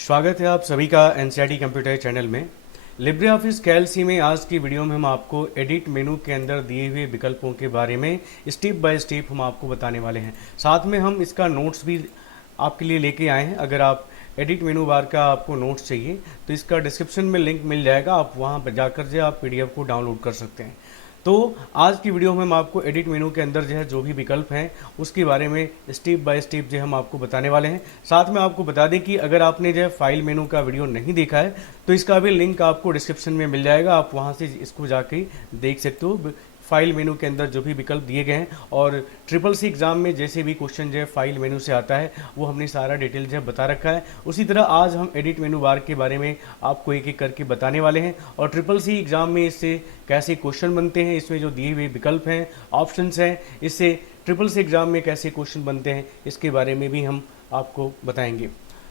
स्वागत है आप सभी का एनसीईआरटी कंप्यूटर चैनल में। लिब्रे ऑफिस कैल्सी में आज की वीडियो में हम आपको एडिट मेनू के अंदर दिए हुए विकल्पों के बारे में स्टेप बाय स्टेप हम आपको बताने वाले हैं। साथ में हम इसका नोट्स भी आपके लिए लेके आए हैं। अगर आप एडिट मेनू बार का आपको नोट्स चाहिए तो इसका डिस्क्रिप्शन में लिंक मिल जाएगा, आप वहाँ पर जाकर जो आप पीडीएफ को डाउनलोड कर सकते हैं। तो आज की वीडियो में हम आपको एडिट मेनू के अंदर जो है जो भी विकल्प हैं उसके बारे में स्टेप बाय स्टेप जो हम आपको बताने वाले हैं। साथ में आपको बता दें कि अगर आपने जो है फाइल मेनू का वीडियो नहीं देखा है तो इसका भी लिंक आपको डिस्क्रिप्शन में मिल जाएगा, आप वहां से इसको जाके देख सकते हो। फाइल मेनू के अंदर जो भी विकल्प दिए गए हैं और ट्रिपल सी एग्जाम में जैसे भी क्वेश्चन जो है फाइल मेनू से आता है वो हमने सारा डिटेल जो है बता रखा है। उसी तरह आज हम एडिट मेनू बार के बारे में आपको एक एक करके बताने वाले हैं और ट्रिपल सी एग्जाम में इससे कैसे क्वेश्चन बनते हैं, इसमें जो दिए हुए विकल्प हैं, ऑप्शंस हैं, इससे ट्रिपल सी एग्जाम में कैसे क्वेश्चन बनते हैं इसके बारे में भी हम आपको बताएंगे।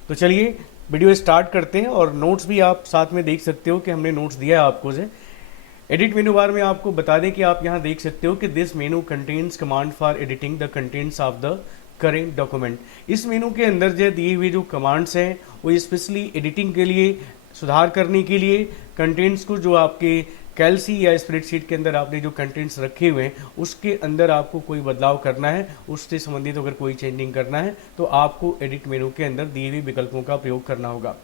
तो चलिए वीडियो स्टार्ट करते हैं और नोट्स भी आप साथ में देख सकते हो कि हमने नोट्स दिया है आपको जो एडिट मेनू बार में। आपको बता दें कि आप यहाँ देख सकते हो कि this menu contains command for editing the contents of the current document. इस मेनू के अंदर जो दिए हुए जो कमांड्स हैं वो स्पेशली एडिटिंग के लिए, सुधार करने के लिए, कंटेंट्स को जो आपके कैल्सी या स्प्रेडशीट के अंदर आपने जो कंटेंट्स रखे हुए हैं उसके अंदर आपको कोई बदलाव करना है, उससे संबंधित अगर कोई चेंजिंग करना है तो आपको एडिट मेनू के अंदर दिए हुए विकल्पों का प्रयोग करना होगा,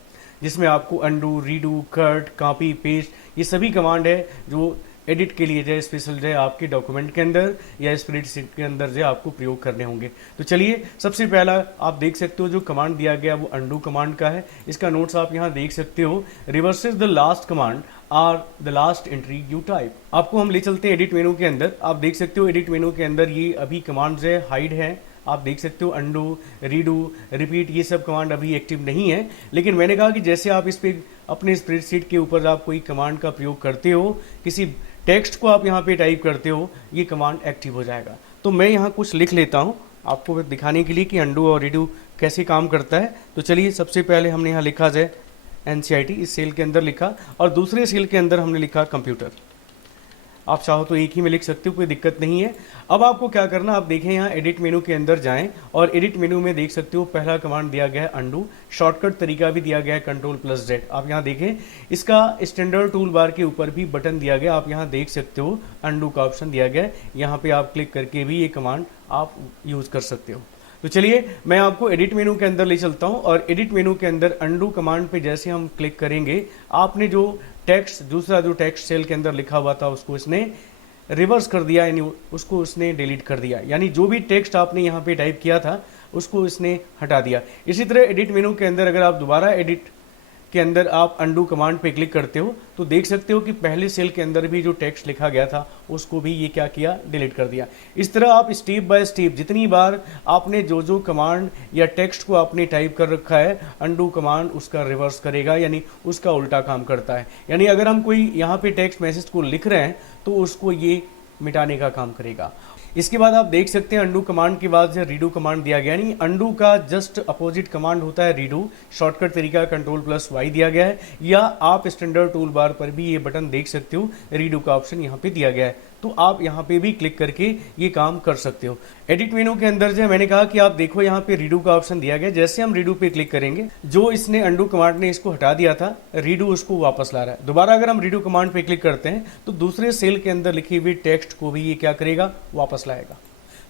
जिसमें आपको undo, redo, cut, copy, paste ये सभी कमांड है जो एडिट के लिए जो स्पेशल जो आपके डॉक्यूमेंट के अंदर या स्प्रेडशीट के अंदर जो आपको प्रयोग करने होंगे। तो चलिए सबसे पहला आप देख सकते हो जो कमांड दिया गया वो अंडू कमांड का है। इसका नोट्स आप यहाँ देख सकते हो। Reverses the last command or the last entry you type. आपको हम ले चलते हैं एडिट मेनू के अंदर। आप देख सकते हो एडिट मेनू के अंदर ये अभी कमांड जो है हाइड है, आप देख सकते हो अंडू, रीडू, रिपीट ये सब कमांड अभी एक्टिव नहीं है। लेकिन मैंने कहा कि जैसे आप इस पे अपने स्प्रेडशीट के ऊपर आप कोई कमांड का प्रयोग करते हो, किसी टेक्स्ट को आप यहाँ पे टाइप करते हो, ये कमांड एक्टिव हो जाएगा। तो मैं यहाँ कुछ लिख लेता हूँ आपको दिखाने के लिए कि अंडू और रीडू कैसे काम करता है। तो चलिए सबसे पहले हमने यहाँ लिखा जाए एनसीईआरटी, इस सेल के अंदर लिखा और दूसरे सेल के अंदर हमने लिखा कंप्यूटर। आप चाहो तो एक ही में लिख सकते हो, कोई दिक्कत नहीं है। अब आपको क्या करना, आप देखें यहाँ एडिट मेनू के अंदर जाएं और एडिट मेनू में देख सकते हो पहला कमांड दिया गया है अंडू, शॉर्टकट तरीका भी दिया गया है Ctrl+Z। आप यहाँ देखें इसका स्टैंडर्ड टूल बार के ऊपर भी बटन दिया गया, आप यहाँ देख सकते हो अंडू का ऑप्शन दिया गया है। यहाँ पे आप क्लिक करके भी ये कमांड आप यूज कर सकते हो। तो चलिए मैं आपको एडिट मेनू के अंदर ले चलता हूं और एडिट मेनू के अंदर अंडू कमांड पे जैसे हम क्लिक करेंगे, आपने जो टेक्स्ट, दूसरा जो टेक्स्ट सेल के अंदर लिखा हुआ था उसको इसने रिवर्स कर दिया, यानी उसको उसने डिलीट कर दिया, यानी जो भी टेक्स्ट आपने यहाँ पे टाइप किया था उसको इसने हटा दिया। इसी तरह एडिट मेनू के अंदर अगर आप दोबारा एडिट के अंदर आप अंडू कमांड पे क्लिक करते हो तो देख सकते हो कि पहले सेल के अंदर भी जो टेक्स्ट लिखा गया था उसको भी ये क्या किया, डिलीट कर दिया। इस तरह आप स्टेप बाय स्टेप जितनी बार आपने जो जो कमांड या टेक्स्ट को आपने टाइप कर रखा है, अंडू कमांड उसका रिवर्स करेगा, यानी उसका उल्टा काम करता है। यानी अगर हम कोई यहाँ पे टेक्स्ट मैसेज को लिख रहे हैं तो उसको ये मिटाने का काम करेगा। इसके बाद आप देख सकते हैं अंडू कमांड के बाद रीडू कमांड दिया गया, यानी अंडू का जस्ट अपोजिट कमांड होता है रीडू। शॉर्टकट तरीका Ctrl+Y दिया गया है, या आप स्टैंडर्ड टूल बार पर भी ये बटन देख सकते हो, रीडू का ऑप्शन यहाँ पे दिया गया है, तो आप यहाँ पे भी क्लिक करके ये काम कर सकते हो। एडिट मेनू के अंदर जो मैंने कहा कि आप देखो यहाँ पे रीडू का ऑप्शन दिया गया, जैसे हम रीडू पे क्लिक करेंगे जो इसने अंडू कमांड ने इसको हटा दिया था, रीडू उसको वापस ला रहा है। दोबारा अगर हम रीडू कमांड पे क्लिक करते हैं तो दूसरे सेल के अंदर लिखी हुई टेक्स्ट को भी ये क्या करेगा, वापस लाएगा।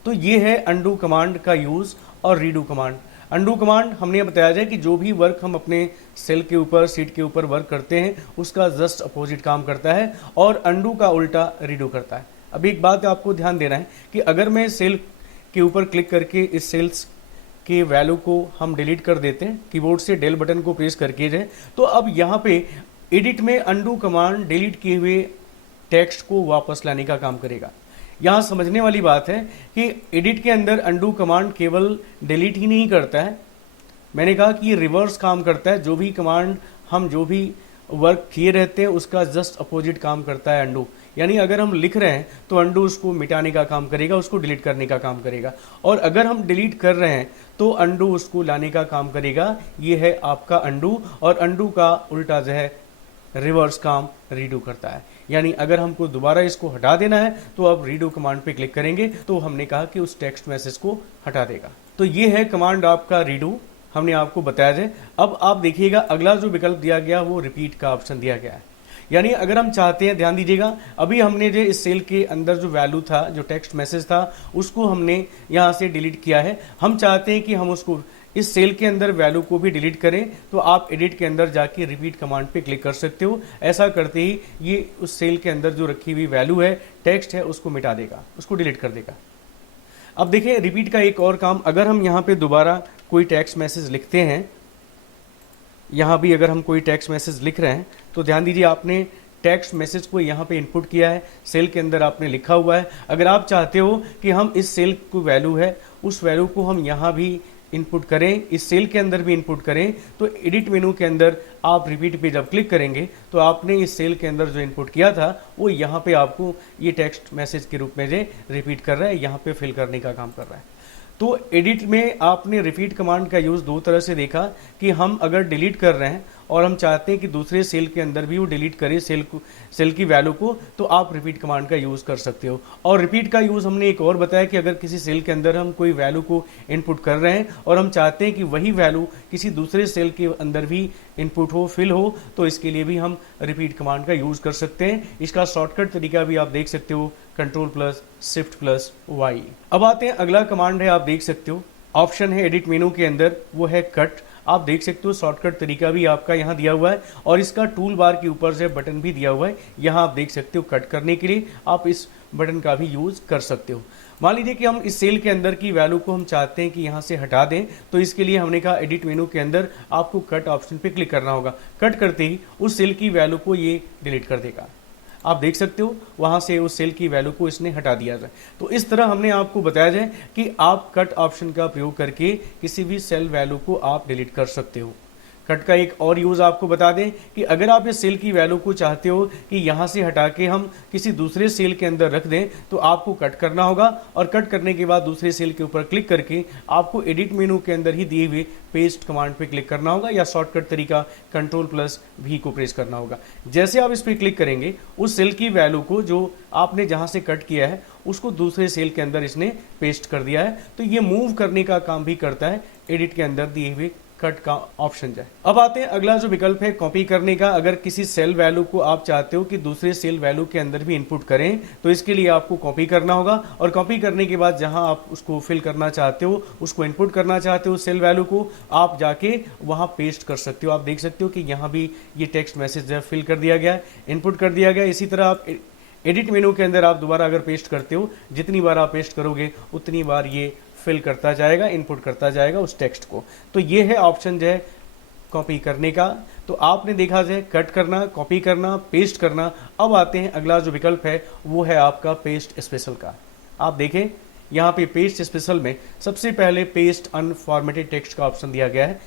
तो ये है अंडू कमांड का यूज और रीडू कमांड। अंडू कमांड हमने बताया जाए कि जो भी वर्क हम अपने सेल के ऊपर, सीट के ऊपर वर्क करते हैं उसका जस्ट अपोजिट काम करता है और अंडू का उल्टा रीडू करता है। अब एक बात आपको ध्यान देना है कि अगर मैं सेल के ऊपर क्लिक करके इस सेल्स के वैल्यू को हम डिलीट कर देते हैं, कीबोर्ड से डेल बटन को प्रेस करके जाए, तो अब यहाँ पे एडिट में अंडू कमांड डिलीट किए हुए टेक्स्ट को वापस लाने का काम करेगा। यहाँ समझने वाली बात है कि एडिट के अंदर अंडू कमांड केवल डिलीट ही नहीं करता है, मैंने कहा कि ये रिवर्स काम करता है। जो भी कमांड हम जो भी वर्क किए रहते हैं उसका जस्ट अपोजिट काम करता है अंडू। यानी अगर हम लिख रहे हैं तो अंडू उसको मिटाने का काम करेगा, उसको डिलीट करने का काम करेगा, और अगर हम डिलीट कर रहे हैं तो अंडू उसको लाने का काम करेगा। ये है आपका अंडू, और अंडू का उल्टा जो है रिवर्स काम रीडू करता है। यानी अगर हमको दोबारा इसको हटा देना है तो अब रीडू कमांड पे क्लिक करेंगे तो हमने कहा कि उस टेक्स्ट मैसेज को हटा देगा। तो ये है कमांड आपका रीडू। हमने आपको बताया है। अब आप देखिएगा अगला जो विकल्प दिया गया वो रिपीट का ऑप्शन दिया गया है। यानी अगर हम चाहते हैं, ध्यान दीजिएगा, अभी हमने जो इस सेल के अंदर जो वैल्यू था, जो टेक्स्ट मैसेज था, उसको हमने यहाँ से डिलीट किया है। हम चाहते हैं कि हम उसको इस सेल के अंदर वैल्यू को भी डिलीट करें, तो आप एडिट के अंदर जाके रिपीट कमांड पे क्लिक कर सकते हो। ऐसा करते ही ये उस सेल के अंदर जो रखी हुई वैल्यू है, टेक्स्ट है, उसको मिटा देगा, उसको डिलीट कर देगा। अब देखिए रिपीट का एक और काम, अगर हम यहाँ पे दोबारा कोई टेक्स्ट मैसेज लिखते हैं, यहाँ भी अगर हम कोई टेक्स्ट मैसेज लिख रहे हैं तो ध्यान दीजिए आपने टेक्स्ट मैसेज को यहाँ पे इनपुट किया है, सेल के अंदर आपने लिखा हुआ है। अगर आप चाहते हो कि हम इस सेल को वैल्यू है, उस वैल्यू को हम यहाँ भी इनपुट करें, इस सेल के अंदर भी इनपुट करें, तो एडिट मेनू के अंदर आप रिपीट पे जब क्लिक करेंगे तो आपने इस सेल के अंदर जो इनपुट किया था वो यहाँ पे आपको ये टेक्स्ट मैसेज के रूप में जो रिपीट कर रहा है, यहाँ पे फिल करने का काम कर रहा है। तो एडिट में आपने रिपीट कमांड का यूज़ दो तरह से देखा कि हम अगर डिलीट कर रहे हैं और हम चाहते हैं कि दूसरे सेल के अंदर भी वो डिलीट करे सेल की वैल्यू को, तो आप रिपीट कमांड का यूज़ कर सकते हो। और रिपीट का यूज़ हमने एक और बताया कि अगर किसी सेल के अंदर हम कोई वैल्यू को इनपुट कर रहे हैं और हम चाहते हैं कि वही वैल्यू किसी दूसरे सेल के अंदर भी इनपुट हो, फिल हो, तो इसके लिए भी हम रिपीट कमांड का यूज़ कर सकते हैं। इसका शॉर्टकट तरीका भी आप देख सकते हो, Ctrl+Shift+Y। अब आते हैं अगला कमांड है, आप देख सकते हो ऑप्शन है एडिट मेनू के अंदर, वो है कट। आप देख सकते हो शॉर्टकट तरीका भी आपका यहाँ दिया हुआ है और इसका टूल बार के ऊपर से बटन भी दिया हुआ है। यहाँ आप देख सकते हो कट करने के लिए आप इस बटन का भी यूज कर सकते हो। मान लीजिए कि हम इस सेल के अंदर की वैल्यू को हम चाहते हैं कि यहाँ से हटा दें, तो इसके लिए हमने कहा एडिट मेनू के अंदर आपको कट ऑप्शन पे क्लिक करना होगा। कट करते ही उस सेल की वैल्यू को ये डिलीट कर देगा। आप देख सकते हो वहां से उस सेल की वैल्यू को इसने हटा दिया जाए। तो इस तरह हमने आपको बताया जाए कि आप कट ऑप्शन का प्रयोग करके किसी भी सेल वैल्यू को आप डिलीट कर सकते हो। कट का एक और यूज़ आपको बता दें कि अगर आप इस सेल की वैल्यू को चाहते हो कि यहाँ से हटा के हम किसी दूसरे सेल के अंदर रख दें, तो आपको कट करना होगा और कट करने के बाद दूसरे सेल के ऊपर क्लिक करके आपको एडिट मेनू के अंदर ही दिए हुए पेस्ट कमांड पे क्लिक करना होगा या शॉर्टकट तरीका Ctrl+V को प्रेस करना होगा। जैसे आप इस पर क्लिक करेंगे, उस सेल की वैल्यू को जो आपने जहाँ से कट किया है उसको दूसरे सेल के अंदर इसने पेस्ट कर दिया है। तो ये मूव करने का काम भी करता है एडिट के अंदर दिए हुए कट का ऑप्शन है। अब आते हैं अगला जो विकल्प है कॉपी करने का। अगर किसी सेल वैल्यू को आप चाहते हो कि दूसरे सेल वैल्यू के अंदर भी इनपुट करें, तो इसके लिए आपको कॉपी करना होगा और कॉपी करने के बाद जहां आप उसको फिल करना चाहते हो, उसको इनपुट करना चाहते हो सेल वैल्यू को, आप जाके वहां पेस्ट कर सकते हो। आप देख सकते हो कि यहाँ भी ये टेक्स्ट मैसेज फिल कर दिया गया, इनपुट कर दिया गया। इसी तरह आप एडिट मेनू के अंदर आप दोबारा अगर पेस्ट करते हो, जितनी बार आप पेस्ट करोगे उतनी बार ये फिल करता जाएगा, इनपुट करता जाएगा उस टेक्स्ट को। तो ये है ऑप्शन जो है कॉपी करने का। तो आपने देखा जो है कट करना, कॉपी करना, पेस्ट करना। अब आते हैं अगला जो विकल्प है वो है आपका पेस्ट स्पेशल का। आप देखें यहाँ पे पेस्ट स्पेशल में सबसे पहले पेस्ट अनफॉर्मेटेड टेक्स्ट का ऑप्शन दिया गया है।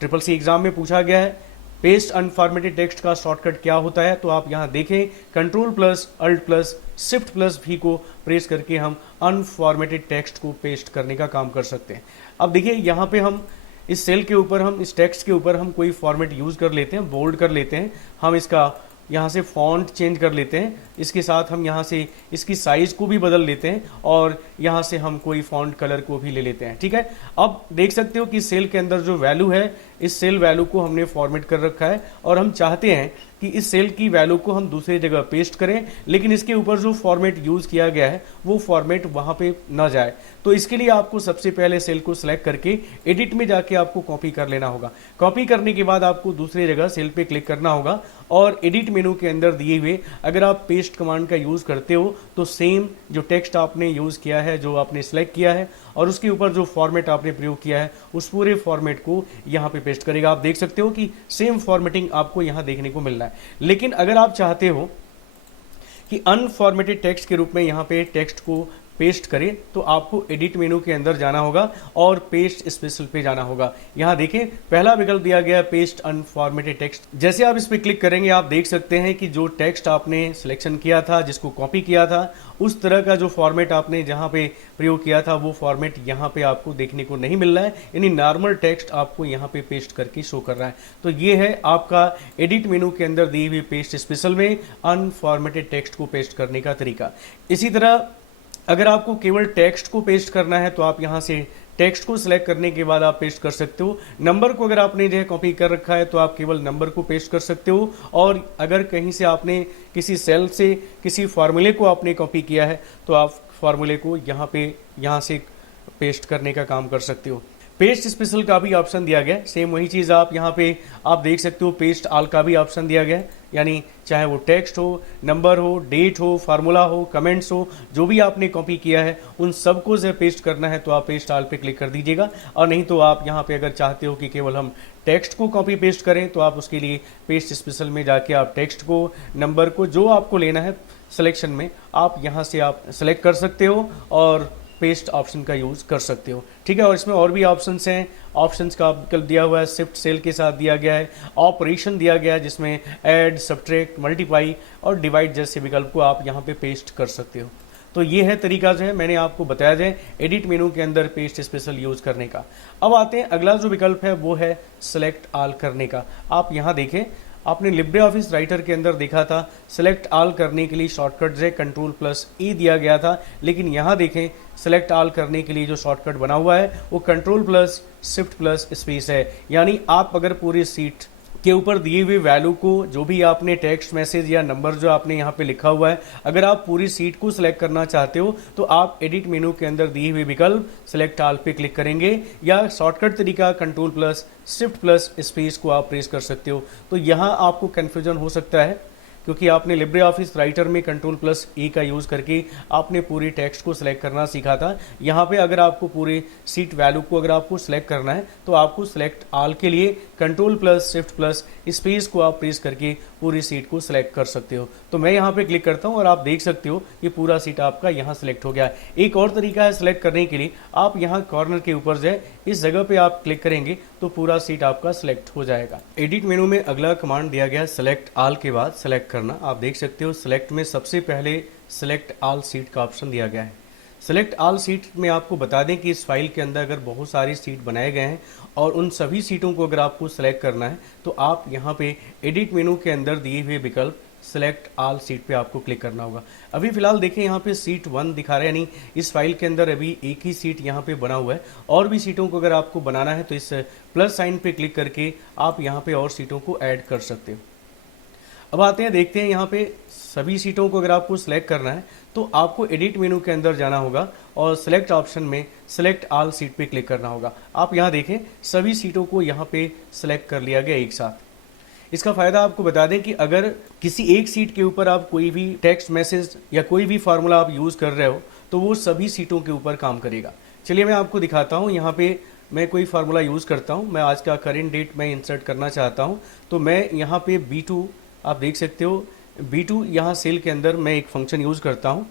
CCC एग्जाम में पूछा गया है पेस्ट अनफॉर्मेटेड टेक्स्ट का शॉर्टकट क्या होता है, तो आप यहाँ देखें Ctrl+Alt+Shift+V को प्रेस करके हम अनफॉर्मेटेड टेक्स्ट को पेस्ट करने का काम कर सकते हैं। अब देखिए यहाँ पे हम इस सेल के ऊपर, हम इस टेक्स्ट के ऊपर हम कोई फॉर्मेट यूज़ कर लेते हैं, बोल्ड कर लेते हैं, हम इसका यहाँ से फॉन्ट चेंज कर लेते हैं, इसके साथ हम यहाँ से इसकी साइज़ को भी बदल लेते हैं और यहाँ से हम कोई फॉन्ट कलर को भी ले लेते हैं। ठीक है, अब देख सकते हो कि सेल के अंदर जो वैल्यू है, इस सेल वैल्यू को हमने फॉर्मेट कर रखा है और हम चाहते हैं कि इस सेल की वैल्यू को हम दूसरी जगह पेस्ट करें, लेकिन इसके ऊपर जो फॉर्मेट यूज़ किया गया है वो फॉर्मेट वहाँ पे ना जाए। तो इसके लिए आपको सबसे पहले सेल को सिलेक्ट करके एडिट में जाके आपको कॉपी कर लेना होगा। कॉपी करने के बाद आपको दूसरी जगह सेल पे क्लिक करना होगा और एडिट मेनू के अंदर दिए हुए अगर आप पेस्ट कमांड का यूज़ करते हो तो सेम जो टेक्स्ट आपने यूज़ किया है, जो आपने सिलेक्ट किया है और उसके ऊपर जो फॉर्मेट आपने प्रयोग किया है, उस पूरे फॉर्मेट को यहाँ पे पेस्ट करेगा। आप देख सकते हो कि सेम फॉर्मेटिंग आपको यहाँ देखने को मिल रहा है। लेकिन अगर आप चाहते हो कि अनफॉर्मेटेड टेक्स्ट के रूप में यहाँ पे टेक्स्ट को पेस्ट करें, तो आपको एडिट मेनू के अंदर जाना होगा और पेस्ट स्पेशल पे जाना होगा। यहाँ देखें पहला विकल्प दिया गया पेस्ट अनफॉर्मेटेड टेक्स्ट। जैसे आप इस पे क्लिक करेंगे आप देख सकते हैं कि जो टेक्स्ट आपने सिलेक्शन किया था, जिसको कॉपी किया था, उस तरह का जो फॉर्मेट आपने जहाँ पे प्रयोग किया था वो फॉर्मेट यहाँ पे आपको देखने को नहीं मिल रहा है, यानी नॉर्मल टेक्स्ट आपको यहाँ पे पेस्ट करके शो कर रहा है। तो ये है आपका एडिट मेनू के अंदर दी हुई पेस्ट स्पेशल में अनफॉर्मेटेड टेक्स्ट को पेस्ट करने का तरीका। इसी तरह अगर आपको केवल टेक्स्ट को पेस्ट करना है तो आप यहाँ से टेक्स्ट को सिलेक्ट करने के बाद आप पेस्ट कर सकते हो। नंबर को अगर आपने जो है कॉपी कर रखा है तो आप केवल नंबर को पेस्ट कर सकते हो, और अगर कहीं से आपने किसी सेल से किसी फार्मूले को आपने कॉपी किया है तो आप फार्मूले को यहाँ से पेस्ट करने का काम कर सकते हो। पेस्ट स्पेशल का भी ऑप्शन दिया गया है, सेम वही चीज़ आप यहाँ पे आप देख सकते हो। पेस्ट ऑल का भी ऑप्शन दिया गया है, यानी चाहे वो टेक्स्ट हो, नंबर हो, डेट हो, फार्मूला हो, कमेंट्स हो, जो भी आपने कॉपी किया है उन सबको जो पेस्ट करना है तो आप पेस्ट ऑल पे क्लिक कर दीजिएगा। और नहीं तो आप यहाँ पे अगर चाहते हो कि केवल हम टेक्स्ट को कॉपी पेस्ट करें तो आप उसके लिए पेस्ट स्पेशल में जाके आप टेक्स्ट को, नंबर को, जो आपको लेना है सिलेक्शन में, आप यहाँ से आप सेलेक्ट कर सकते हो और पेस्ट ऑप्शन का यूज़ कर सकते हो। ठीक है, और इसमें और भी ऑप्शंस हैं। ऑप्शंस का विकल्प दिया हुआ है, शिफ्ट सेल के साथ दिया गया है, ऑपरेशन दिया गया है जिसमें ऐड, सब्ट्रैक्ट, मल्टीप्लाई और डिवाइड जैसे विकल्प को आप यहाँ पे पेस्ट कर सकते हो। तो ये है तरीका जो है मैंने आपको बताया जाए एडिट मेनू के अंदर पेस्ट स्पेशल यूज़ करने का। अब आते हैं अगला जो विकल्प है वो है सेलेक्ट ऑल करने का। आप यहाँ देखें, आपने लिब्रे ऑफिस राइटर के अंदर देखा था सेलेक्ट ऑल करने के लिए शॉर्टकट जो है कंट्रोल+E दिया गया था, लेकिन यहाँ देखें सेलेक्ट ऑल करने के लिए जो शॉर्टकट बना हुआ है वो कंट्रोल+Shift+स्पेस है। यानी आप अगर पूरी सीट के ऊपर दिए हुए वैल्यू को, जो भी आपने टेक्स्ट मैसेज या नंबर जो आपने यहाँ पे लिखा हुआ है, अगर आप पूरी सीट को सिलेक्ट करना चाहते हो तो आप एडिट मेनू के अंदर दिए हुए विकल्प सेलेक्ट ऑल पे क्लिक करेंगे, या शॉर्टकट तरीका कंट्रोल+Shift+स्पेस को आप प्रेस कर सकते हो। तो यहाँ आपको कन्फ्यूजन हो सकता है क्योंकि आपने लिब्रे ऑफिस राइटर में कंट्रोल+E का यूज़ करके आपने पूरी टेक्स्ट को सिलेक्ट करना सीखा था। यहाँ पे अगर आपको पूरे सीट वैल्यू को अगर आपको सिलेक्ट करना है तो आपको सिलेक्ट ऑल के लिए कंट्रोल+Shift+स्पेस को आप प्रेस करके पूरी सीट को सिलेक्ट कर सकते हो। तो मैं यहाँ पे क्लिक करता हूँ और आप देख सकते हो कि पूरा सीट आपका यहाँ सिलेक्ट हो गया। एक और तरीका है सिलेक्ट करने के लिए, आप यहाँ कॉर्नर के ऊपर जाए, इस जगह पे आप क्लिक करेंगे तो पूरा सीट आपका सिलेक्ट हो जाएगा। एडिट मेनू में अगला कमांड दिया गया है सेलेक्ट ऑल के बाद सेलेक्ट करना। आप देख सकते हो सेलेक्ट में सबसे पहले सेलेक्ट ऑल सीट का ऑप्शन दिया गया है। सेलेक्ट ऑल सीट में आपको बता दें कि इस फाइल के अंदर अगर बहुत सारी सीट बनाए गए हैं और उन सभी सीटों को अगर आपको सेलेक्ट करना है तो आप यहाँ पे एडिट मेनू के अंदर दिए हुए विकल्प सेलेक्ट ऑल सीट पे आपको क्लिक करना होगा। अभी फिलहाल देखें यहाँ पे सीट 1 दिखा रहा है, यानी इस फाइल के अंदर अभी एक ही सीट यहाँ पे बना हुआ है। और भी सीटों को अगर आपको बनाना है तो इस प्लस साइन पे क्लिक करके आप यहाँ पे और सीटों को ऐड कर सकते हो। अब आते हैं, देखते हैं यहाँ पे सभी सीटों को अगर आपको सिलेक्ट करना है तो आपको एडिट मेनू के अंदर जाना होगा और सिलेक्ट ऑप्शन में सिलेक्ट ऑल सीट पे क्लिक करना होगा। आप यहाँ देखें सभी सीटों को यहाँ पे सिलेक्ट कर लिया गया एक साथ। इसका फ़ायदा आपको बता दें कि अगर किसी एक सीट के ऊपर आप कोई भी टेक्स्ट मैसेज या कोई भी फार्मूला आप यूज़ कर रहे हो तो वो सभी सीटों के ऊपर काम करेगा। चलिए मैं आपको दिखाता हूँ। यहाँ पे मैं कोई फार्मूला यूज़ करता हूँ, मैं आज का करेंट डेट मैं इंसर्ट करना चाहता हूँ, तो मैं यहाँ पे B2 आप देख सकते हो, B2 यहाँ सेल के अंदर मैं एक फंक्शन यूज़ करता हूँ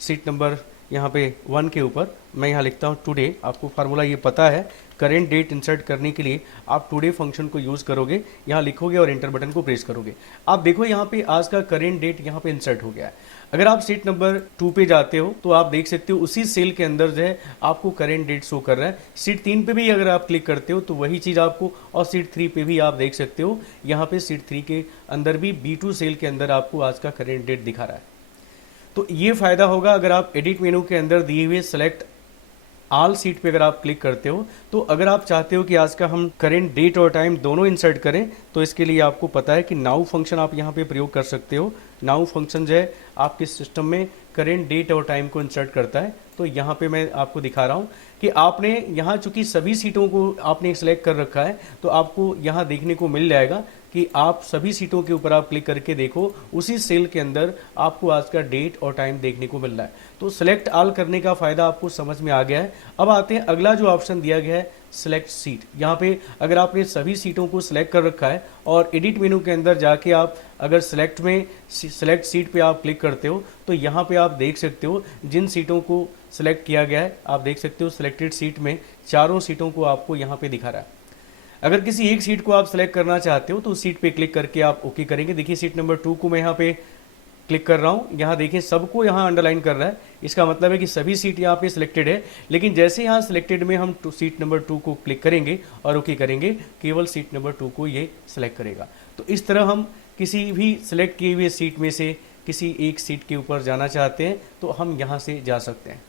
सीट नंबर यहाँ पे 1 के ऊपर। मैं यहाँ लिखता हूँ टुडे। आपको फार्मूला ये पता है, करेंट डेट इंसर्ट करने के लिए आप टुडे फंक्शन को यूज़ करोगे, यहाँ लिखोगे और एंटर बटन को प्रेस करोगे। आप देखो यहाँ पे आज का करेंट डेट यहाँ पे इंसर्ट हो गया है। अगर आप सीट नंबर 2 पे जाते हो तो आप देख सकते हो उसी सेल के अंदर जो है आपको करेंट डेट शो कर रहा है। सीट 3 पे भी अगर आप क्लिक करते हो तो वही चीज़ आपको, और सीट 3 पे भी आप देख सकते हो यहाँ पे सीट 3 के अंदर भी B2 सेल के अंदर आपको आज का करेंट डेट दिखा रहा है। तो ये फ़ायदा होगा अगर आप एडिट मेनू के अंदर दिए हुए सेलेक्ट ऑल सीट पे अगर आप क्लिक करते हो तो अगर आप चाहते हो कि आज का हम करेंट डेट और टाइम दोनों इंसर्ट करें तो इसके लिए आपको पता है कि नाउ फंक्शन आप यहाँ पे प्रयोग कर सकते हो। नाउ फंक्शन जो है आपके सिस्टम में करेंट डेट और टाइम को इंसर्ट करता है। तो यहाँ पे मैं आपको दिखा रहा हूँ कि आपने यहाँ चूंकि सभी सीटों को आपने सेलेक्ट कर रखा है तो आपको यहाँ देखने को मिल जाएगा कि आप सभी सीटों के ऊपर आप क्लिक करके देखो, उसी सेल के अंदर आपको आज का डेट और टाइम देखने को मिल रहा है। तो सेलेक्ट ऑल करने का फ़ायदा आपको समझ में आ गया है। अब आते हैं अगला जो ऑप्शन दिया गया है सेलेक्ट सीट। यहाँ पे अगर आपने सभी सीटों को सिलेक्ट कर रखा है और एडिट मेनू के अंदर जाके आप अगर सेलेक्ट में सेलेक्ट सीट पे आप क्लिक करते हो तो यहाँ पे आप देख सकते हो जिन सीटों को सिलेक्ट किया गया है, आप देख सकते हो सिलेक्टेड सीट में चारों सीटों को आपको यहाँ पे दिखा रहा है। अगर किसी एक सीट को आप सेलेक्ट करना चाहते हो तो उस सीट पे क्लिक करके आप ओके करेंगे। देखिए सीट नंबर 2 को मैं यहाँ पे क्लिक कर रहा हूँ, यहाँ देखिए सबको यहाँ अंडरलाइन कर रहा है। इसका मतलब है कि सभी सीट यहाँ पे सिलेक्टेड है, लेकिन जैसे यहाँ सिलेक्टेड में हम सीट नंबर 2 को क्लिक करेंगे और ओके करेंगे, केवल सीट नंबर 2 को ये सिलेक्ट करेगा। तो इस तरह हम किसी भी सिलेक्ट किए हुए सीट में से किसी एक सीट के ऊपर जाना चाहते हैं तो हम यहाँ से जा सकते हैं।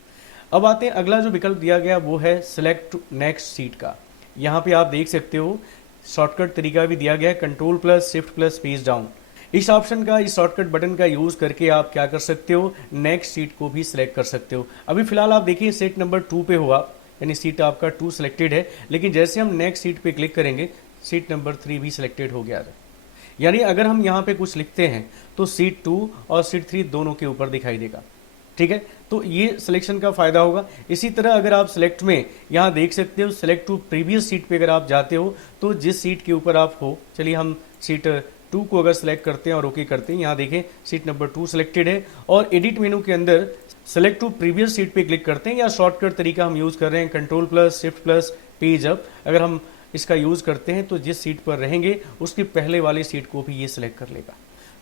अब आते हैं अगला जो विकल्प दिया गया वो है सिलेक्ट नेक्स्ट सीट का। यहाँ पे आप देख सकते हो शॉर्टकट तरीका भी दिया गया है, control plus shift plus page down. इस ऑप्शन का, इस शॉर्टकट बटन का यूज करके आप क्या कर सकते हो, नेक्स्ट सीट को भी सिलेक्ट कर सकते हो। अभी फिलहाल आप देखिए सीट नंबर 2 पे हो आप, यानी सीट आपका 2 सिलेक्टेड है, लेकिन जैसे हम नेक्स्ट सीट पे क्लिक करेंगे सीट नंबर 3 भी सिलेक्टेड हो गया है। यानी अगर हम यहाँ पे कुछ लिखते हैं तो सीट 2 और सीट 3 दोनों के ऊपर दिखाई देगा। ठीक है, तो ये सिलेक्शन का फायदा होगा। इसी तरह अगर आप सिलेक्ट में यहाँ देख सकते हो सिलेक्ट टू प्रीवियस सीट पे अगर आप जाते हो तो जिस सीट के ऊपर आप हो, चलिए हम सीट 2 को अगर सिलेक्ट करते हैं और ओके करते हैं, यहाँ देखें सीट नंबर 2 सिलेक्टेड है और एडिट मेनू के अंदर सेलेक्ट टू प्रीवियस सीट पे क्लिक करते हैं या शॉर्टकट तरीका हम यूज कर रहे हैं control plus shift plus page up. अगर हम इसका यूज करते हैं तो जिस सीट पर रहेंगे उसकी पहले वाली सीट को भी ये सिलेक्ट कर लेगा।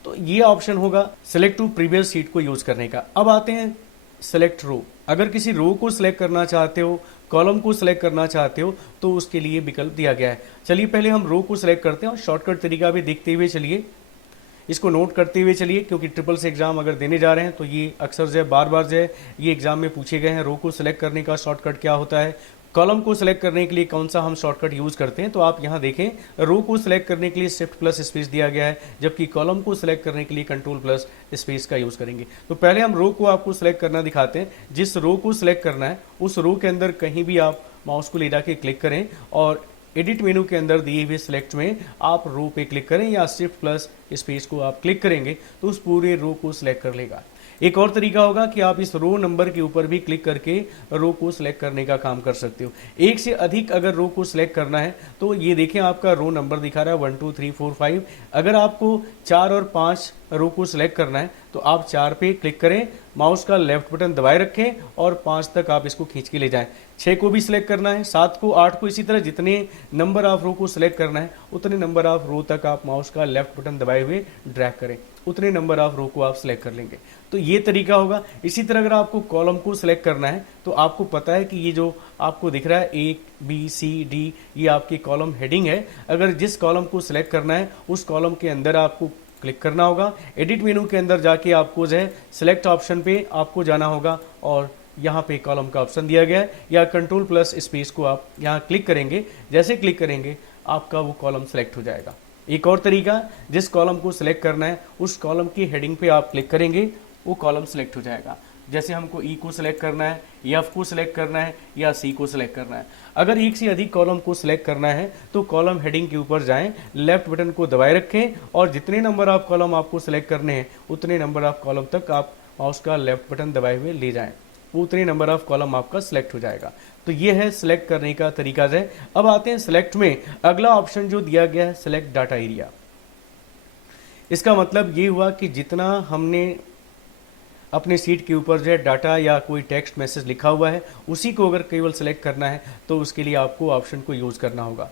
तो ये ऑप्शन होगा सिलेक्ट टू प्रीवियस सीट को यूज करने का। अब आते हैं सेलेक्ट रो। अगर किसी रो को सिलेक्ट करना चाहते हो, कॉलम को सिलेक्ट करना चाहते हो तो उसके लिए विकल्प दिया गया है। चलिए पहले हम रो को सिलेक्ट करते हैं और शॉर्टकट तरीका भी देखते हुए चलिए, इसको नोट करते हुए चलिए, क्योंकि ट्रिपल से एग्जाम अगर देने जा रहे हैं तो ये अक्सर जो है बार बार जो है ये एग्जाम में पूछे गए हैं। रो को सिलेक्ट करने का शॉर्टकट क्या होता है, कॉलम को सिलेक्ट करने के लिए कौन सा हम शॉर्टकट यूज करते हैं। तो आप यहाँ देखें रो को सिलेक्ट करने के लिए शिफ्ट प्लस स्पेस दिया गया है, जबकि कॉलम को सिलेक्ट करने के लिए कंट्रोल प्लस स्पेस का यूज करेंगे। तो पहले हम रो को आपको सिलेक्ट करना दिखाते हैं। जिस रो को सिलेक्ट करना है उस रो के अंदर कहीं भी आप माउस को ले जाके क्लिक करें और एडिट मेनू के अंदर दिए हुए सिलेक्ट में आप रो पे क्लिक करें या शिफ्ट प्लस स्पेस को आप क्लिक करेंगे तो उस पूरे रो को सिलेक्ट कर लेगा। एक और तरीका होगा कि आप इस रो नंबर के ऊपर भी क्लिक करके रो को सिलेक्ट करने का काम कर सकते हो। एक से अधिक अगर रो को सिलेक्ट करना है तो ये देखें आपका रो नंबर दिखा रहा है 1 2 3 4 5। अगर आपको 4 और 5 रो को सिलेक्ट करना है तो आप 4 पे क्लिक करें, माउस का लेफ्ट बटन दबाए रखें और 5 तक आप इसको खींच के ले जाएं। 6 को भी सिलेक्ट करना है, 7 को, 8 को, इसी तरह जितने नंबर ऑफ रो को सिलेक्ट करना है उतने नंबर ऑफ रो तक आप माउस का लेफ्ट बटन दबाए हुए ड्रैग करें, उतने नंबर ऑफ रो को आप सिलेक्ट कर लेंगे। तो ये तरीका होगा। इसी तरह अगर आपको कॉलम को सिलेक्ट करना है तो आपको पता है कि ये जो आपको दिख रहा है A B C D ये आपकी कॉलम हेडिंग है। अगर जिस कॉलम को सिलेक्ट करना है उस कॉलम के अंदर आपको क्लिक करना होगा। एडिट मेनू के अंदर जाके आपको जो है सिलेक्ट ऑप्शन पे आपको जाना होगा और यहाँ पे कॉलम का ऑप्शन दिया गया है, या कंट्रोल प्लस स्पेस को आप यहाँ क्लिक करेंगे, जैसे क्लिक करेंगे आपका वो कॉलम सेलेक्ट हो जाएगा। एक और तरीका, जिस कॉलम को सिलेक्ट करना है उस कॉलम की हेडिंग पे आप क्लिक करेंगे, वो कॉलम सिलेक्ट हो जाएगा। जैसे हमको ई को सिलेक्ट करना है, एफ को सिलेक्ट करना है या सी को सिलेक्ट करना है। अगर एक से अधिक कॉलम को सिलेक्ट करना है तो कॉलम हेडिंग के ऊपर जाएं, लेफ्ट बटन को दबाए रखें और जितने नंबर ऑफ कॉलम आपको सिलेक्ट करने हैं उतने नंबर ऑफ कॉलम तक आप माउस का लेफ्ट बटन दबाए हुए ले जाएं, उतने नंबर ऑफ कॉलम आपका सिलेक्ट हो जाएगा। तो ये है सिलेक्ट करने का तरीका है। अब आते हैं सिलेक्ट में अगला ऑप्शन जो दिया गया है सिलेक्ट डाटा एरिया। इसका मतलब ये हुआ कि जितना हमने अपने सीट के ऊपर जो है डाटा या कोई टेक्स्ट मैसेज लिखा हुआ है उसी को अगर केवल सिलेक्ट करना है तो उसके लिए आपको ऑप्शन को यूज करना होगा।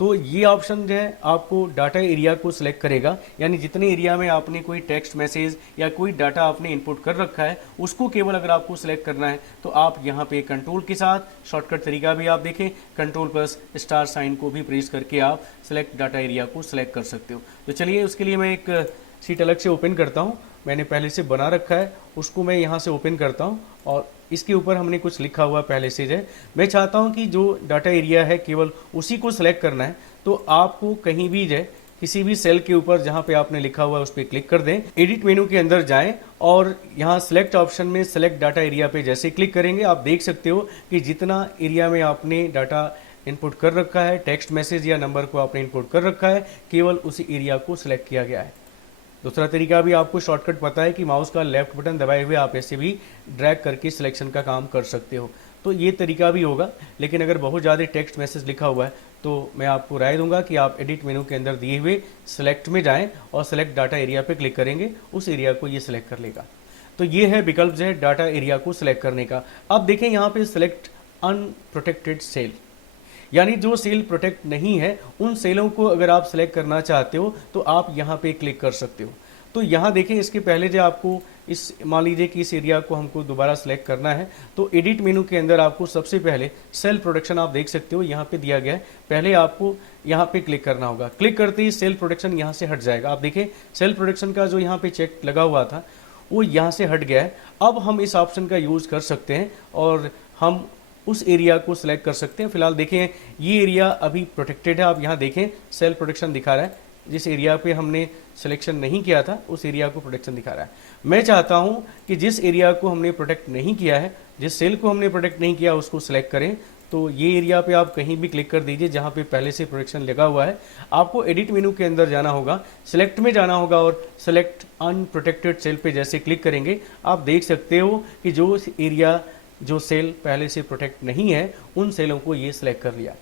तो ये ऑप्शन जो है आपको डाटा एरिया को सिलेक्ट करेगा, यानी जितने एरिया में आपने कोई टेक्स्ट मैसेज या कोई डाटा आपने इनपुट कर रखा है उसको केवल अगर आपको सिलेक्ट करना है तो आप यहाँ पे कंट्रोल के साथ शॉर्टकट तरीका भी आप देखें, कंट्रोल प्लस स्टार साइन को भी प्रेस करके आप सिलेक्ट डाटा एरिया को सिलेक्ट कर सकते हो। तो चलिए उसके लिए मैं एक सीट अलग से ओपन करता हूँ, मैंने पहले से बना रखा है उसको मैं यहाँ से ओपन करता हूँ और इसके ऊपर हमने कुछ लिखा हुआ पहले से है। मैं चाहता हूँ कि जो डाटा एरिया है केवल उसी को सिलेक्ट करना है, तो आपको कहीं भी जो किसी भी सेल के ऊपर जहाँ पे आपने लिखा हुआ है उस पर क्लिक कर दें, एडिट मेनू के अंदर जाएं और यहाँ सिलेक्ट ऑप्शन में सिलेक्ट डाटा एरिया पे जैसे क्लिक करेंगे आप देख सकते हो कि जितना एरिया में आपने डाटा इनपुट कर रखा है, टेक्स्ट मैसेज या नंबर को आपने इनपुट कर रखा है, केवल उसी एरिया को सिलेक्ट किया गया है। दूसरा तरीका भी आपको शॉर्टकट पता है कि माउस का लेफ्ट बटन दबाए हुए आप ऐसे भी ड्रैग करके सिलेक्शन का काम कर सकते हो, तो ये तरीका भी होगा। लेकिन अगर बहुत ज़्यादा टेक्स्ट मैसेज लिखा हुआ है तो मैं आपको राय दूंगा कि आप एडिट मेनू के अंदर दिए हुए सिलेक्ट में जाएं और सिलेक्ट डाटा एरिया पे क्लिक करेंगे, उस एरिया को ये सिलेक्ट कर लेगा। तो ये है विकल्प जो है डाटा एरिया को सिलेक्ट करने का। अब देखें यहाँ पे सिलेक्ट अनप्रोटेक्टेड सेल, यानी जो सेल प्रोटेक्ट नहीं है उन सेलों को अगर आप सिलेक्ट करना चाहते हो तो आप यहाँ पे क्लिक कर सकते हो। तो यहाँ देखें इसके पहले जो आपको इस मान लीजिए कि इस एरिया को हमको दोबारा सिलेक्ट करना है तो एडिट मेनू के अंदर आपको सबसे पहले सेल प्रोटेक्शन आप देख सकते हो यहाँ पे दिया गया है, पहले आपको यहाँ पे क्लिक करना होगा। क्लिक करते ही सेल प्रोटेक्शन यहाँ से हट जाएगा। आप देखें सेल प्रोटेक्शन का जो यहाँ पे चेक लगा हुआ था वो यहाँ से हट गया है। अब हम इस ऑप्शन का यूज़ कर सकते हैं और हम उस एरिया को सिलेक्ट कर सकते हैं। फिलहाल देखें ये एरिया अभी प्रोटेक्टेड है, आप यहाँ देखें सेल प्रोटेक्शन दिखा रहा है। जिस एरिया पे हमने सिलेक्शन नहीं किया था उस एरिया को प्रोटेक्शन दिखा रहा है। मैं चाहता हूँ कि जिस एरिया को हमने प्रोटेक्ट नहीं किया है, जिस सेल को हमने प्रोटेक्ट नहीं किया उसको सिलेक्ट करें। तो ये एरिया पे आप कहीं भी क्लिक कर दीजिए जहाँ पे पहले से प्रोटेक्शन लगा हुआ है। आपको एडिट मेनू के अंदर जाना होगा, सिलेक्ट में जाना होगा और सिलेक्ट अनप्रोटेक्टेड सेल पे जैसे क्लिक करेंगे आप देख सकते हो कि जो एरिया जो सेल पहले से प्रोटेक्ट नहीं है उन सेलों को ये सिलेक्ट कर लिया।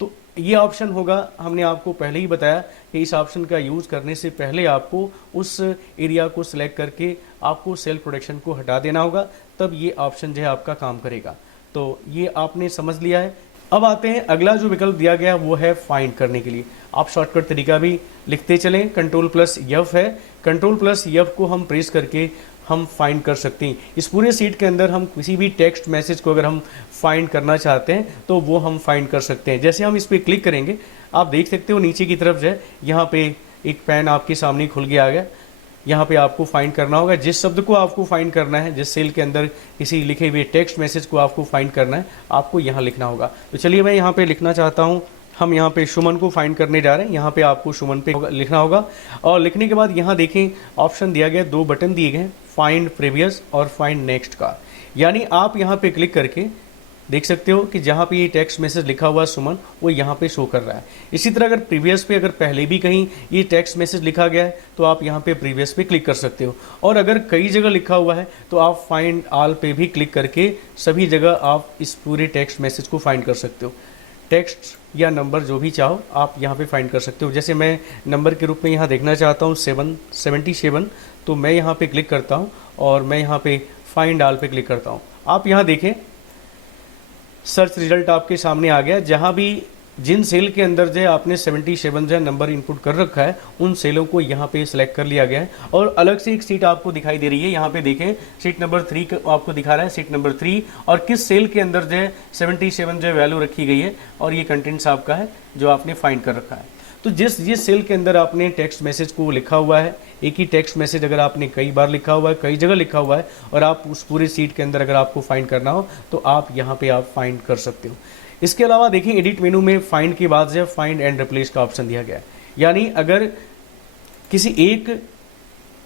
तो ये ऑप्शन होगा, हमने आपको पहले ही बताया कि इस ऑप्शन का यूज़ करने से पहले आपको उस एरिया को सिलेक्ट करके आपको सेल प्रोटेक्शन को हटा देना होगा, तब ये ऑप्शन जो है आपका काम करेगा। तो ये आपने समझ लिया है। अब आते हैं अगला जो विकल्प दिया गया वो है फाइंड करने के लिए। आप शॉर्टकट तरीका भी लिखते चलें, Ctrl+F है। Ctrl+F को हम प्रेस करके हम फाइंड कर सकते हैं। इस पूरे सीट के अंदर हम किसी भी टेक्स्ट मैसेज को अगर हम फाइंड करना चाहते हैं तो वो हम फाइंड कर सकते हैं। जैसे हम इस पर क्लिक करेंगे आप देख सकते हो नीचे की तरफ जो है यहाँ पे एक पैन आपके सामने खुल गया आ गया। यहाँ पे आपको फाइंड करना होगा जिस शब्द को आपको फाइंड करना है, जिस सेल के अंदर किसी लिखे हुए टेक्स्ट मैसेज को आपको फाइंड करना है, आपको यहाँ लिखना होगा। तो चलिए मैं यहाँ पे लिखना चाहता हूँ, हम यहाँ पे सुमन को फाइंड करने जा रहे हैं। यहाँ पे आपको सुमन पे लिखना होगा और लिखने के बाद यहाँ देखें ऑप्शन दिया गया, दो बटन दिए गए, फाइंड प्रीवियस और फाइंड नेक्स्ट का। यानी आप यहाँ पे क्लिक करके देख सकते हो कि जहाँ पे ये टेक्स्ट मैसेज लिखा हुआ है सुमन, वो यहाँ पे शो कर रहा है। इसी तरह अगर प्रीवियस पे अगर पहले भी कहीं ये टेक्स्ट मैसेज लिखा गया है तो आप यहाँ पे प्रीवियस पे क्लिक कर सकते हो। और अगर कई जगह लिखा हुआ है तो आप फाइंड ऑल पे भी क्लिक करके सभी जगह आप इस पूरे टेक्स्ट मैसेज को फाइंड कर सकते हो। टेक्स्ट या नंबर जो भी चाहो आप यहाँ पे फाइंड कर सकते हो। जैसे मैं नंबर के रूप में यहाँ देखना चाहता हूँ 77, तो मैं यहाँ पे क्लिक करता हूँ और मैं यहाँ पे फाइंड ऑल पे क्लिक करता हूँ। आप यहाँ देखें सर्च रिजल्ट आपके सामने आ गया। जहाँ भी जिन सेल के अंदर जो है आपने 77 जो नंबर इनपुट कर रखा है उन सेलों को यहाँ पे सिलेक्ट कर लिया गया है और अलग से एक सीट आपको दिखाई दे रही है। यहाँ पे देखें सीट नंबर 3 आपको दिखा रहा है, सीट नंबर 3 और किस सेल के अंदर जो है 77 जो है वैल्यू रखी गई है और ये कंटेंट्स आपका है जो आपने फाइंड कर रखा है। तो जिस सेल के अंदर आपने टेक्स्ट मैसेज को लिखा हुआ है, एक ही टेक्स्ट मैसेज अगर आपने कई बार लिखा हुआ है, कई जगह लिखा हुआ है और आप उस पूरी सीट के अंदर अगर आपको फाइंड करना हो तो आप यहाँ पे आप फाइंड कर सकते हो। इसके अलावा देखिए एडिट मेनू में फाइंड के बाद जो है फाइंड एंड रिप्लेस का ऑप्शन दिया गया है। यानी अगर किसी एक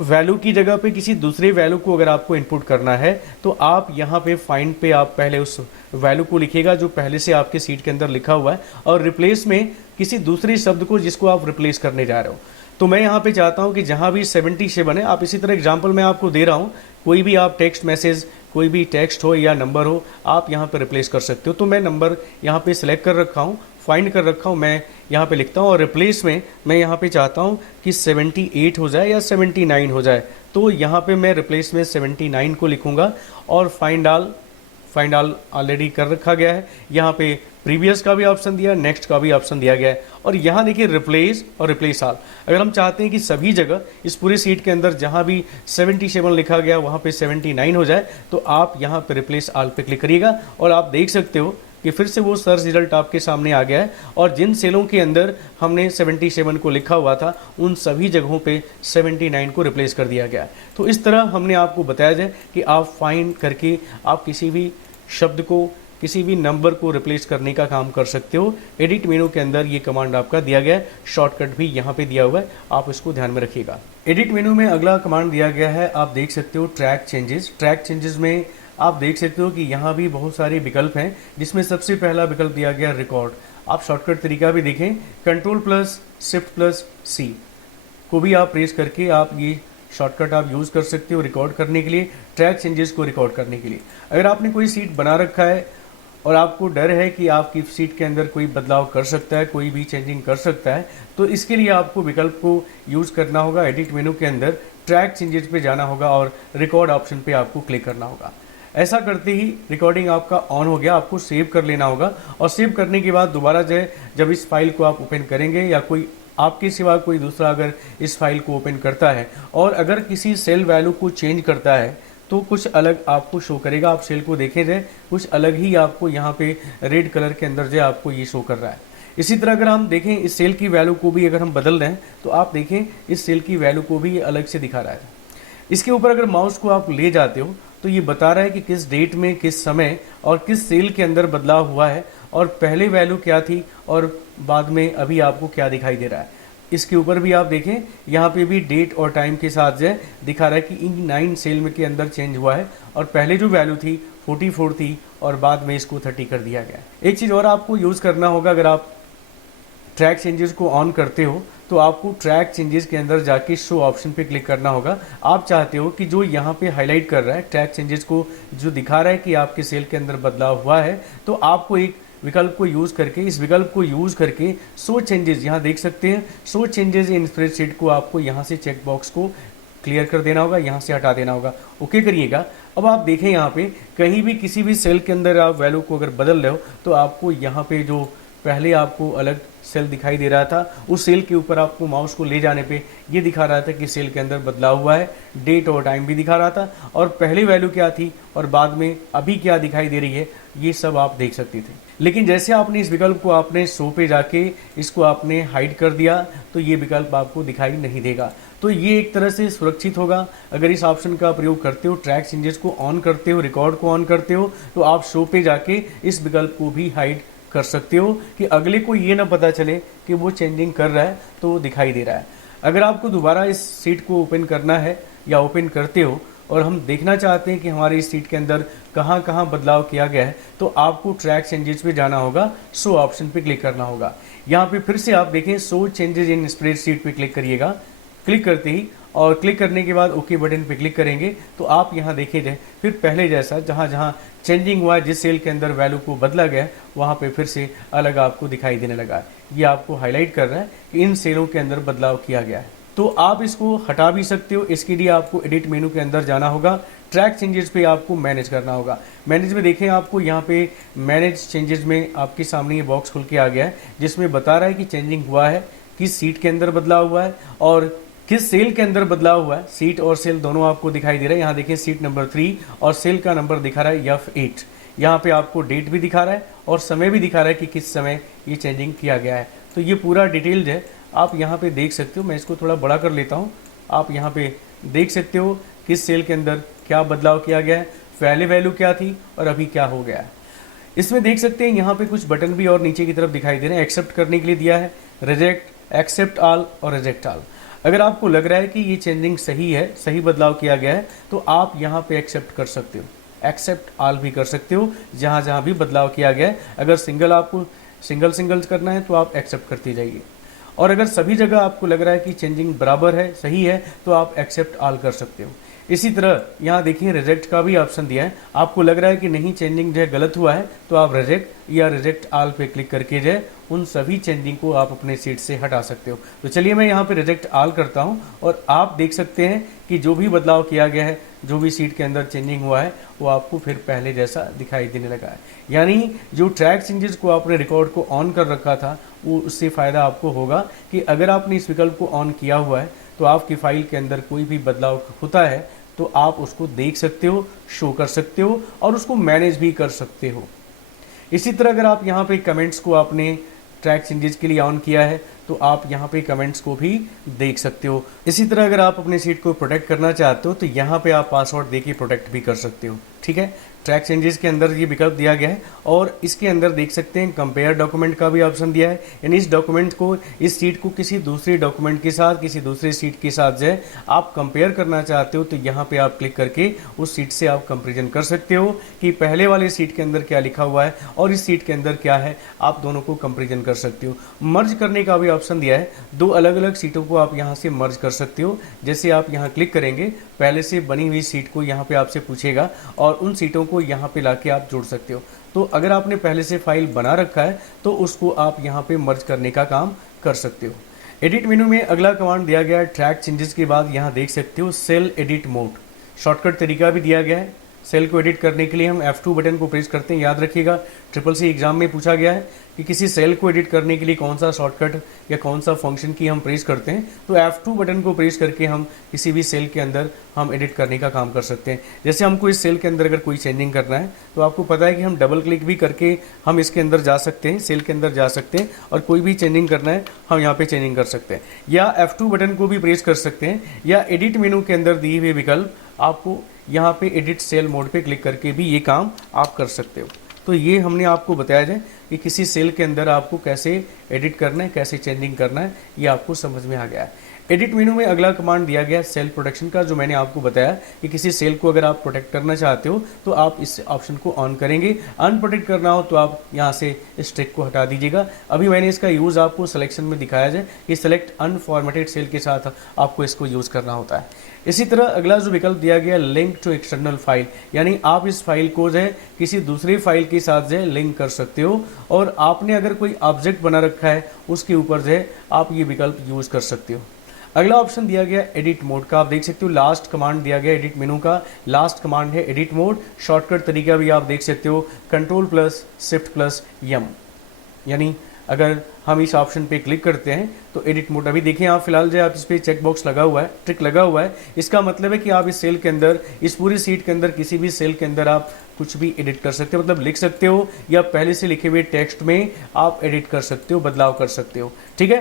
वैल्यू की जगह पे किसी दूसरे वैल्यू को अगर आपको इनपुट करना है तो आप यहाँ पे फाइंड पे आप पहले उस वैल्यू को लिखिएगा जो पहले से आपके सीट के अंदर लिखा हुआ है और रिप्लेस में किसी दूसरे शब्द को जिसको आप रिप्लेस करने जा रहे हो। तो मैं यहाँ पे चाहता हूँ कि जहाँ भी 77 है, आप इसी तरह एग्जाम्पल मैं आपको दे रहा हूँ, कोई भी आप टेक्स्ट मैसेज, कोई भी टेक्स्ट हो या नंबर हो, आप यहाँ पे रिप्लेस कर सकते हो। तो मैं नंबर यहाँ पे सिलेक्ट कर रखा हूँ, फाइंड कर रखा हूँ, मैं यहाँ पे लिखता हूँ और रिप्लेस में मैं यहाँ पे चाहता हूँ कि 78 हो जाए या 79 हो जाए। तो यहाँ पे मैं रिप्लेस में 79 को लिखूँगा और फाइंड ऑल ऑलरेडी कर रखा गया है। यहाँ पे प्रीवियस का भी ऑप्शन दिया, नेक्स्ट का भी ऑप्शन दिया गया है और यहाँ देखिए रिप्लेस और रिप्लेस ऑल। अगर हम चाहते हैं कि सभी जगह इस पूरी सीट के अंदर जहाँ भी 77 लिखा गया वहाँ पे 79 हो जाए तो आप यहाँ पे रिप्लेस ऑल पे क्लिक करिएगा और आप देख सकते हो कि फिर से वो सर्च रिजल्ट आपके सामने आ गया है और जिन सेलों के अंदर हमने 77 को लिखा हुआ था उन सभी जगहों पे 79 को रिप्लेस कर दिया गया है। तो इस तरह हमने आपको बताया जाए कि आप फाइंड करके आप किसी भी शब्द को, किसी भी नंबर को रिप्लेस करने का काम कर सकते हो। एडिट मेनू के अंदर ये कमांड आपका दिया गया है, शॉर्टकट भी यहाँ पे दिया हुआ है, आप इसको ध्यान में रखिएगा। एडिट मेनू में अगला कमांड दिया गया है, आप देख सकते हो ट्रैक चेंजेस। ट्रैक चेंजेस में आप देख सकते हो कि यहाँ भी बहुत सारे विकल्प हैं जिसमें सबसे पहला विकल्प दिया गया रिकॉर्ड। आप शॉर्टकट तरीका भी देखें, Ctrl+Shift+C को भी आप प्रेस करके आप ये शॉर्टकट आप यूज़ कर सकते हो रिकॉर्ड करने के लिए, ट्रैक चेंजेस को रिकॉर्ड करने के लिए। अगर आपने कोई सीट बना रखा है और आपको डर है कि आपकी सीट के अंदर कोई बदलाव कर सकता है, कोई भी चेंजिंग कर सकता है, तो इसके लिए आपको विकल्प को यूज़ करना होगा। एडिट मेनू के अंदर ट्रैक चेंजेस पे जाना होगा और रिकॉर्ड ऑप्शन पे आपको क्लिक करना होगा। ऐसा करते ही रिकॉर्डिंग आपका ऑन हो गया, आपको सेव कर लेना होगा और सेव करने के बाद दोबारा जो है जब इस फाइल को आप ओपन करेंगे या कोई आपके सिवा कोई दूसरा अगर इस फाइल को ओपन करता है और अगर किसी सेल वैल्यू को चेंज करता है तो कुछ अलग आपको शो करेगा। आप सेल को देखें जाए कुछ अलग ही आपको यहाँ पे रेड कलर के अंदर जो आपको ये शो कर रहा है। इसी तरह अगर हम देखें इस सेल की वैल्यू को भी अगर हम बदल रहे हैं तो आप देखें इस सेल की वैल्यू को भी अलग से दिखा रहा है। इसके ऊपर अगर माउस को आप ले जाते हो तो ये बता रहा है कि किस डेट में, किस समय और किस सेल के अंदर बदलाव हुआ है, और पहले वैल्यू क्या थी और बाद में अभी आपको क्या दिखाई दे रहा है। इसके ऊपर भी आप देखें, यहाँ पे भी डेट और टाइम के साथ जो है दिखा रहा है कि इन 9 सेल में के अंदर चेंज हुआ है, और पहले जो वैल्यू थी 44 थी और बाद में इसको 30 कर दिया गया। एक चीज़ और आपको यूज़ करना होगा, अगर आप ट्रैक चेंजेस को ऑन करते हो तो आपको ट्रैक चेंजेस के अंदर जाके शो ऑप्शन पे क्लिक करना होगा। आप चाहते हो कि जो यहाँ पे हाईलाइट कर रहा है ट्रैक चेंजेस को, जो दिखा रहा है कि आपके सेल के अंदर बदलाव हुआ है, तो आपको एक विकल्प को यूज़ करके, इस विकल्प को यूज़ करके शो चेंजेस, यहाँ देख सकते हैं शो चेंजेस इन स्प्रेडशीट को आपको यहाँ से चेक बॉक्स को क्लियर कर देना होगा, यहाँ से हटा देना होगा, ओके करिएगा। अब आप देखें यहाँ पे कहीं भी किसी भी सेल के अंदर आप वैल्यू को अगर बदल रहे हो तो आपको यहाँ पे जो पहले आपको अलग सेल दिखाई दे रहा था, उस सेल के ऊपर आपको माउस को ले जाने पे ये दिखा रहा था कि सेल के अंदर बदलाव हुआ है, डेट और टाइम भी दिखा रहा था, और पहली वैल्यू क्या थी और बाद में अभी क्या दिखाई दे रही है, ये सब आप देख सकते थे। लेकिन जैसे आपने इस विकल्प को आपने शो पे जाके इसको आपने हाइड कर दिया तो ये विकल्प आपको दिखाई नहीं देगा। तो ये एक तरह से सुरक्षित होगा। अगर इस ऑप्शन का प्रयोग करते हो, ट्रैक चेंजेस को ऑन करते हो, रिकॉर्ड को ऑन करते हो, तो आप शो पे जाके इस विकल्प को भी हाइड कर सकते हो कि अगले को ये ना पता चले कि वो चेंजिंग कर रहा है तो वो दिखाई दे रहा है। अगर आपको दोबारा इस सीट को ओपन करना है या ओपन करते हो और हम देखना चाहते हैं कि हमारे इस सीट के अंदर कहाँ कहाँ बदलाव किया गया है, तो आपको ट्रैक चेंजेस पे जाना होगा, शो ऑप्शन पे क्लिक करना होगा। यहाँ पे फिर से आप देखें शो चेंजेस इन स्प्रेडशीट पे क्लिक करिएगा। क्लिक करते ही और क्लिक करने के बाद ओके बटन पे क्लिक करेंगे तो आप यहाँ देखे जाए फिर पहले जैसा जहाँ जहाँ चेंजिंग हुआ है, जिस सेल के अंदर वैल्यू को बदला गया वहाँ पे फिर से अलग आपको दिखाई देने लगा है। ये आपको हाईलाइट कर रहा है कि इन सेलों के अंदर बदलाव किया गया है। तो आप इसको हटा भी सकते हो। इसके लिए आपको एडिट मेनू के अंदर जाना होगा, ट्रैक चेंजेस पे आपको मैनेज करना होगा। मैनेज में देखें, आपको यहाँ पे मैनेज चेंजेस में आपके सामने ये बॉक्स खुल के आ गया है जिसमें बता रहा है कि चेंजिंग हुआ है, किस सीट के अंदर बदलाव हुआ है और किस सेल के अंदर बदलाव हुआ है। सीट और सेल दोनों आपको दिखाई दे रहा है। यहाँ देखिए सीट नंबर 3 और सेल का नंबर दिखा रहा है F8। यहाँ पे आपको डेट भी दिखा रहा है और समय भी दिखा रहा है कि किस समय ये चेंजिंग किया गया है। तो ये पूरा डिटेल्ड है, आप यहाँ पे देख सकते हो। मैं इसको थोड़ा बड़ा कर लेता हूँ। आप यहाँ पे देख सकते हो किस सेल के अंदर क्या बदलाव किया गया है, पहले वैल्यू क्या थी और अभी क्या हो गया है। इसमें देख सकते हैं यहाँ पे कुछ बटन भी और नीचे की तरफ दिखाई दे रहे हैं। एक्सेप्ट करने के लिए दिया है, रिजेक्ट, एक्सेप्ट ऑल और रिजेक्ट ऑल। अगर आपको लग रहा है कि ये चेंजिंग सही है, सही बदलाव किया गया है, तो आप यहाँ पे एक्सेप्ट कर सकते हो, एक्सेप्ट ऑल भी कर सकते हो जहाँ जहाँ भी बदलाव किया गया है। अगर सिंगल आपको सिंगल करना है तो आप एक्सेप्ट करते जाइए, और अगर सभी जगह आपको लग रहा है कि चेंजिंग बराबर है, सही है, तो आप एक्सेप्ट ऑल कर सकते हो। इसी तरह यहाँ देखिए रिजेक्ट का भी ऑप्शन दिया है। आपको लग रहा है कि नहीं चेंजिंग जो है गलत हुआ है, तो आप रिजेक्ट या रिजेक्ट ऑल पे क्लिक करके जो है उन सभी चेंजिंग को आप अपने सीट से हटा सकते हो। तो चलिए मैं यहाँ पे रिजेक्ट ऑल करता हूँ और आप देख सकते हैं कि जो भी बदलाव किया गया है, जो भी सीट के अंदर चेंजिंग हुआ है, वो आपको फिर पहले जैसा दिखाई देने लगा है। यानी जो ट्रैक चेंजेस को आपने रिकॉर्ड को ऑन कर रखा था, वो उससे फ़ायदा आपको होगा कि अगर आपने इस विकल्प को ऑन किया हुआ है तो आपकी फाइल के अंदर कोई भी बदलाव होता है तो आप उसको देख सकते हो, शो कर सकते हो और उसको मैनेज भी कर सकते हो। इसी तरह अगर आप यहाँ पे कमेंट्स को आपने ट्रैक चेंजेस के लिए ऑन किया है तो आप यहाँ पे कमेंट्स को भी देख सकते हो। इसी तरह अगर आप अपने सीट को प्रोटेक्ट करना चाहते हो तो यहाँ पे आप पासवर्ड देके प्रोटेक्ट भी कर सकते हो। ठीक है, ट्रैक चेंजेस के अंदर ये विकल्प दिया गया है और इसके अंदर देख सकते हैं कंपेयर डॉक्यूमेंट का भी ऑप्शन दिया है। यानी इस डॉक्यूमेंट को, इस सीट को किसी दूसरे डॉक्यूमेंट के साथ, किसी दूसरे सीट के साथ जो है आप कंपेयर करना चाहते हो तो यहाँ पे आप क्लिक करके उस सीट से आप कंपेरिजन कर सकते हो कि पहले वाले सीट के अंदर क्या लिखा हुआ है और इस सीट के अंदर क्या है, आप दोनों को कंपेरिजन कर सकते हो। मर्ज करने का भी ऑप्शन दिया है, दो अलग अलग सीटों को आप यहाँ से मर्ज कर सकते हो। जैसे आप यहाँ क्लिक करेंगे, पहले से बनी हुई सीट को यहाँ पे आपसे पूछेगा और उन सीटों को यहाँ पे लाके आप जोड़ सकते हो। तो अगर आपने पहले से फाइल बना रखा है तो उसको आप यहाँ पे मर्ज करने का काम कर सकते हो। एडिट मेनू में अगला कमांड दिया गया है ट्रैक चेंजेस के बाद, यहाँ देख सकते हो सेल एडिट मोड, शॉर्टकट तरीका भी दिया गया है। सेल को एडिट करने के लिए हम F2 बटन को प्रेस करते हैं। याद रखिएगा ट्रिपल सी एग्जाम में पूछा गया है कि किसी सेल को एडिट करने के लिए कौन सा शॉर्टकट या कौन सा फंक्शन की हम प्रेस करते हैं। तो F2 बटन को प्रेस करके हम किसी भी सेल के अंदर हम एडिट करने का काम कर सकते हैं। जैसे हमको इस सेल के अंदर अगर कोई चेंजिंग करना है तो आपको पता है कि हम डबल क्लिक भी करके हम इसके अंदर जा सकते हैं, सेल के अंदर जा सकते हैं और कोई भी चेंजिंग करना है हम यहाँ पे चेंजिंग कर सकते हैं। या F2 बटन को भी प्रेस कर सकते हैं या एडिट मेनू के अंदर दिए हुए विकल्प आपको यहाँ पे एडिट सेल मोड पे क्लिक करके भी ये काम आप कर सकते हो। तो ये हमने आपको बताया जाए कि किसी सेल के अंदर आपको कैसे एडिट करना है, कैसे चेंजिंग करना है, ये आपको समझ में आ गया है। एडिट मेनू में अगला कमांड दिया गया है सेल प्रोटेक्शन का, जो मैंने आपको बताया कि किसी सेल को अगर आप प्रोटेक्ट करना चाहते हो तो आप इस ऑप्शन को ऑन करेंगे। अनप्रोटेक्ट करना हो तो आप यहाँ से इस टिक को हटा दीजिएगा। अभी मैंने इसका यूज़ आपको सिलेक्शन में दिखाया जाए कि सेलेक्ट अनफॉर्मेटेड सेल के साथ आपको इसको यूज़ करना होता है। इसी तरह अगला जो विकल्प दिया गया लिंक टू एक्सटर्नल फाइल, यानी आप इस फाइल को जो है किसी दूसरी फाइल के साथ जो है लिंक कर सकते हो और आपने अगर कोई ऑब्जेक्ट बना रखा है उसके ऊपर जो है आप ये विकल्प यूज़ कर सकते हो। अगला ऑप्शन दिया गया एडिट मोड का, आप देख सकते हो लास्ट कमांड दिया गया एडिट मेनू का, लास्ट कमांड है एडिट मोड। शॉर्टकट तरीका भी आप देख सकते हो Ctrl+Shift+M, यानी अगर हम इस ऑप्शन पे क्लिक करते हैं तो एडिट मोड, अभी देखें आप फिलहाल जो आप इस पे चेक बॉक्स लगा हुआ है, ट्रिक लगा हुआ है, इसका मतलब है कि आप इस सेल के अंदर, इस पूरी सीट के अंदर किसी भी सेल के अंदर आप कुछ भी एडिट कर सकते हो, मतलब लिख सकते हो या पहले से लिखे हुए टेक्स्ट में आप एडिट कर सकते हो, बदलाव कर सकते हो। ठीक है,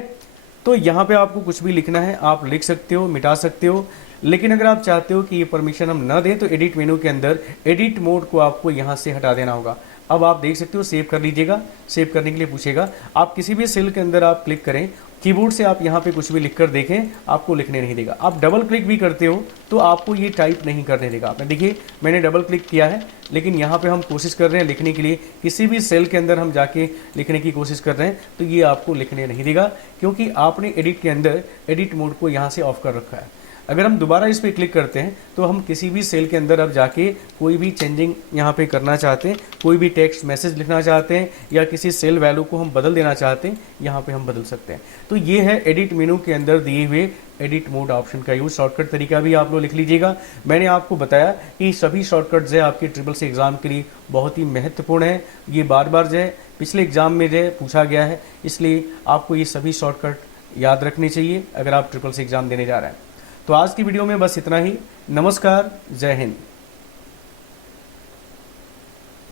तो यहाँ पे आपको कुछ भी लिखना है आप लिख सकते हो, मिटा सकते हो। लेकिन अगर आप चाहते हो कि ये परमिशन हम ना दें तो एडिट मेनू के अंदर एडिट मोड को आपको यहाँ से हटा देना होगा। अब आप देख सकते हो सेव कर लीजिएगा, सेव करने के लिए पूछेगा, आप किसी भी सेल के अंदर आप क्लिक करें, कीबोर्ड से आप यहाँ पे कुछ भी लिख कर देखें, आपको लिखने नहीं देगा। आप डबल क्लिक भी करते हो तो आपको ये टाइप नहीं करने देगा। आपने देखिए मैंने डबल क्लिक किया है लेकिन यहाँ पे हम कोशिश कर रहे हैं लिखने के लिए, किसी भी सेल के अंदर हम जाके लिखने की कोशिश कर रहे हैं तो ये आपको लिखने नहीं देगा, क्योंकि आपने एडिट के अंदर एडिट मोड को यहाँ से ऑफ कर रखा है। अगर हम दोबारा इस पर क्लिक करते हैं तो हम किसी भी सेल के अंदर अब जाके कोई भी चेंजिंग यहाँ पे करना चाहते हैं, कोई भी टेक्स्ट मैसेज लिखना चाहते हैं या किसी सेल वैल्यू को हम बदल देना चाहते हैं, यहाँ पे हम बदल सकते हैं। तो ये है एडिट मेनू के अंदर दिए हुए एडिट मोड ऑप्शन का यूज़। शॉर्टकट तरीका भी आप लोग लिख लीजिएगा। मैंने आपको बताया कि सभी शॉर्टकट्स है आपके ट्रिपल सी एग्ज़ाम के लिए बहुत ही महत्वपूर्ण है। ये बार बार जो है पिछले एग्ज़ाम में जो है पूछा गया है, इसलिए आपको ये सभी शॉर्टकट याद रखने चाहिए अगर आप ट्रिपल सी एग्ज़ाम देने जा रहे हैं। तो आज की वीडियो में बस इतना ही। नमस्कार, जय हिंद।